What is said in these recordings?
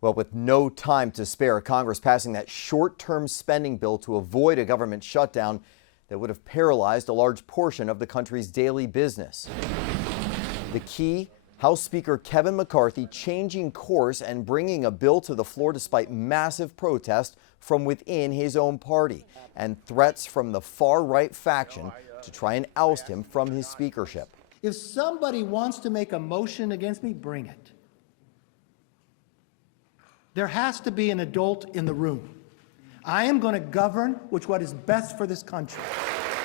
Well, with no time to spare, Congress passing that short-term spending bill to avoid a government shutdown that would have paralyzed a large portion of the country's daily business. The key, House Speaker Kevin McCarthy changing course and bringing a bill to the floor despite massive protest from within his own party and threats from the far-right faction to try and oust him from his speakership. If somebody wants to make a motion against me, bring it. There has to be an adult in the room. I am going to govern what is best for this country.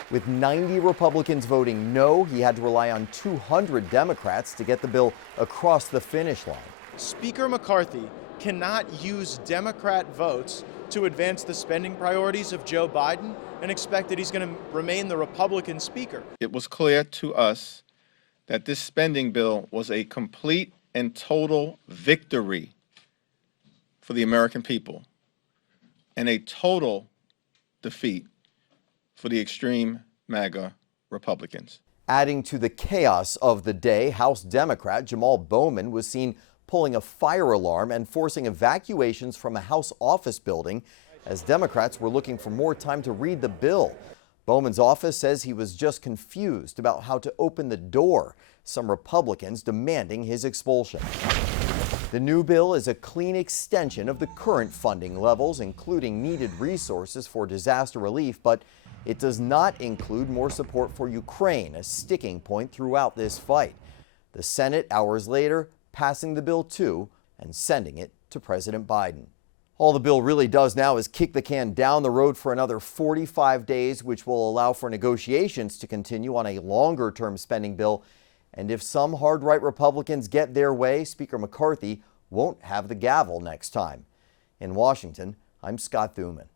With 90 Republicans voting no, he had to rely on 200 Democrats to get the bill across the finish line. Speaker McCarthy cannot use Democrat votes to advance the spending priorities of Joe Biden and expect that he's going to remain the Republican speaker. It was clear to us that this spending bill was a complete and total victory for the American people and a total defeat for the extreme MAGA Republicans. Adding to the chaos of the day, House Democrat Jamal Bowman was seen pulling a fire alarm and forcing evacuations from a House office building as Democrats were looking for more time to read the bill. Bowman's office says he was just confused about how to open the door, some Republicans demanding his expulsion. The new bill is a clean extension of the current funding levels, including needed resources for disaster relief, but it does not include more support for Ukraine, a sticking point throughout this fight. The Senate, hours later, passing the bill too and sending it to President Biden. All the bill really does now is kick the can down the road for another 45 days, which will allow for negotiations to continue on a longer-term spending bill. And if some hard-right Republicans get their way, Speaker McCarthy won't have the gavel next time. In Washington, I'm Scott Thuman.